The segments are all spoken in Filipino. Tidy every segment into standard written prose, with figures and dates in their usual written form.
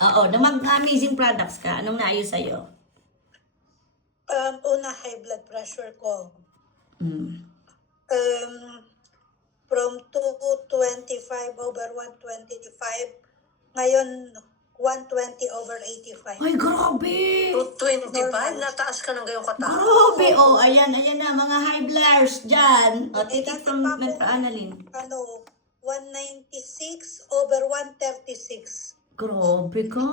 Oo, na mag-amazing products ka. Anong naayos sa'yo? Una, high blood pressure ko. Mm. From 225/125, ngayon 120/85. Ay, grabe! 225? Nataas ka ng gayong kataas. Grabe! Oh, ayan na, mga high blooders dyan. O, titik Dati from pa akong, Annalyn. 196/136. Grabe ka.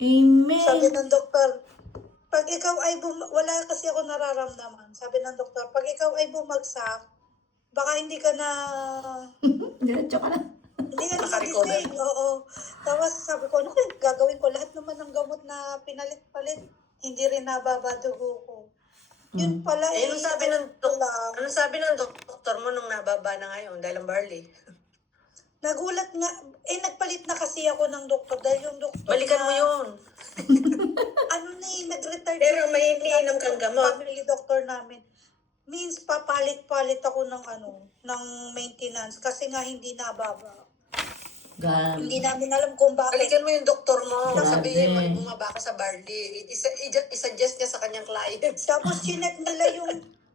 Amen. Sabi ng doktor, pag ikaw ay wala kasi ako nararamdaman. Sabi ng doktor, pag ikaw ay bumagsak, baka hindi ka na Diretso ka na. hindi ka na Nakarecover. magising. Oo. Tapos sabi ko, ano kaya gagawin ko? Lahat naman ng gamot na pinalit-palit, hindi rin nababa dugo ko. Yun pala Eh, anong sabi ng lang. Anong sabi ng doktor mo nung nababa na ngayon dahil ang barley? Nagulat nga, nagpalit na kasi ako ng doktor dahil yung doktor Balikan mo yun. nag-retire. Pero may iniinom kang gamot. Family doctor namin. Means papalit-palit ako ng ng maintenance kasi nga hindi nababa. Grabe. Hindi namin alam kung bakit. Balikan mo yung doktor mo. Grabe. Sabihin mo, bumaba ka sa barley. I-suggest niya sa kanyang clients. Tapos chinek nila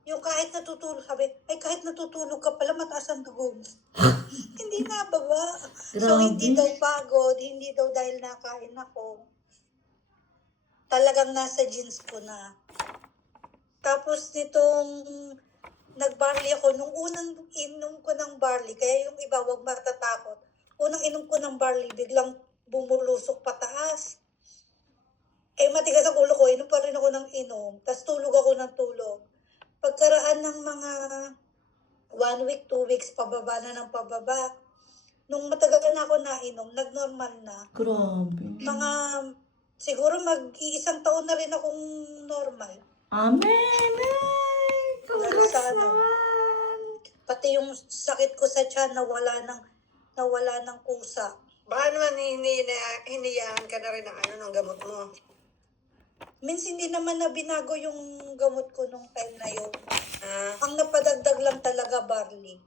yung kahit natutulog, sabi, ay kahit natutulog ka pala, mataas ang dugo mo. Hindi nababa. So Grabe. hindi daw pagod, hindi daw dahil nakain ako. Talagang nasa genes ko na. Tapos nitong nag-barley ako, nung unang inom ko ng barley, kaya yung iba wag matatakot. Unang inom ko ng barley, biglang bumulusok pataas. Matigas ang ulo ko, inom pa rin ako ng inom. Tapos tulog ako ng tulog. Pagkaraan ng mga 1 week, 2 weeks, pababa na ng pababa. Nung matagal na ako nainom, nag-normal na. Grabe. Mga, siguro mag-iisang taon na rin akong normal. Amen! Ay, congrats Sana. naman! Pati yung sakit ko sa tiyan, nawala ng kusa. Baka naman hiniyahan ka na rin ng gamot mo. Minsan hindi naman na binago yung gamot ko nung time na yun. Ah, Ang napadagdag lang talaga barley.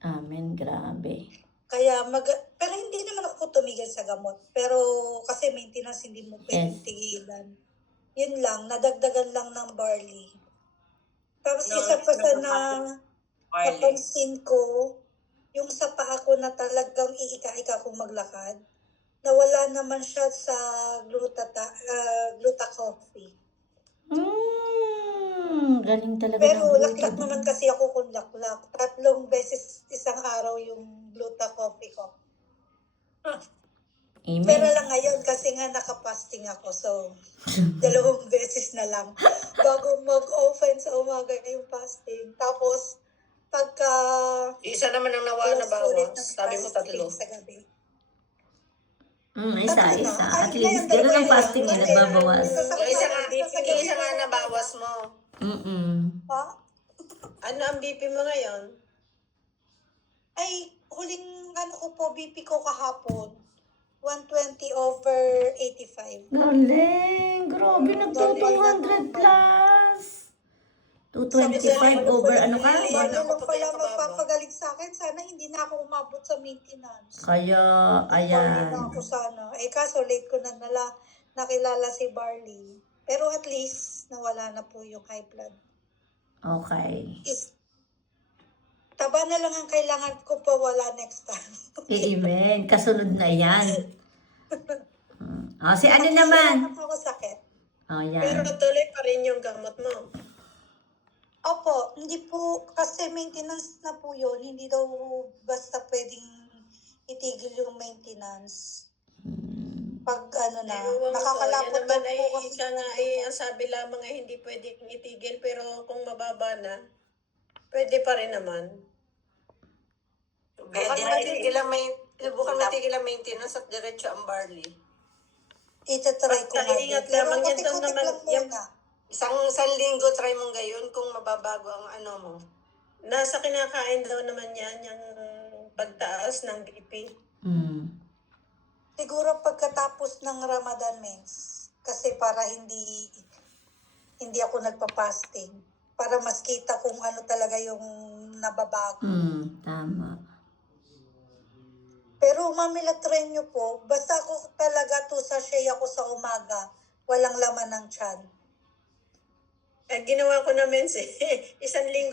Amen, grabe. Kaya pero hindi naman ako tumigil sa gamot. Pero kasi maintenance hindi mo pwedeng Yes. tigilan. Yun lang, nadagdagan lang ng barley. Tapos No, isa pa sa barley. napansin ko, yung sa paa ko na talagang iika-ika kong maglakad, nawala naman siya sa gluta coffee. Galing talaga Pero ng laklak naman kasi ako kung laklak. 3 beses isang araw yung gluta coffee ko. Amen. Pero lang ngayon kasi nga nakapasting ako. So, 2 beses na lang. Bago mag-open sa umaga yung fasting. Tapos, pagka Isa naman ang nawala na close ulit bawas. ng Sabi mo fasting 3. sa gabi. Isa. Ay, At ngayon, least, ganun ang dalawa fasting na eh, lang. nagbabawas. Yung isa nga nabawas mo. Ha? Ano ang BP mo ngayon? Ay, huling ko po, BP ko kahapon. 120/85. Galing! Grabe, nagto-200 plus! 225 over ano ka? Bago lang pala magpapagaling sa akin, sana hindi na ako umabot sa maintenance. Kaya, Barley na ayan. ako sana. Kaso late ko na nakilala si Barley. Pero at least, nawala na po yung high blood. Okay. Taba na lang ang kailangan ko pa wala next time. Amen. Kasunod na yan. Si ano naman? Wala na ako sakit. Pero Yan. tuloy pa rin yung gamot mo. Opo, hindi po, kasi maintenance na po yun. Hindi daw basta pwedeng itigil yung maintenance. Pag nakakalapot Yan naman daw ay po kasi. isa nga ang sabi lamang ay hindi pwedeng itigil pero kung mababa na, pwede pa rin naman. Subukan matigil ang maintenance at diretso ang barley. Itatry ko Basta nga. iingat Pero lamang yan kutik-kutik doon naman, lang muna. Isang linggo try mong gayon kung mababago ang ano mo. Nasa kinakain daw naman yan, yung pagtaas ng BP. Siguro pagkatapos ng Ramadan mens. Kasi para hindi ako nagpa-fasting. Para mas kita kung ano talaga yung nababago. Tama. Pero Pero mamilatrenyo po, basta ako talaga 2 sachet ako sa umaga, walang laman ng tiyan. Ginawa ko naman isang linggo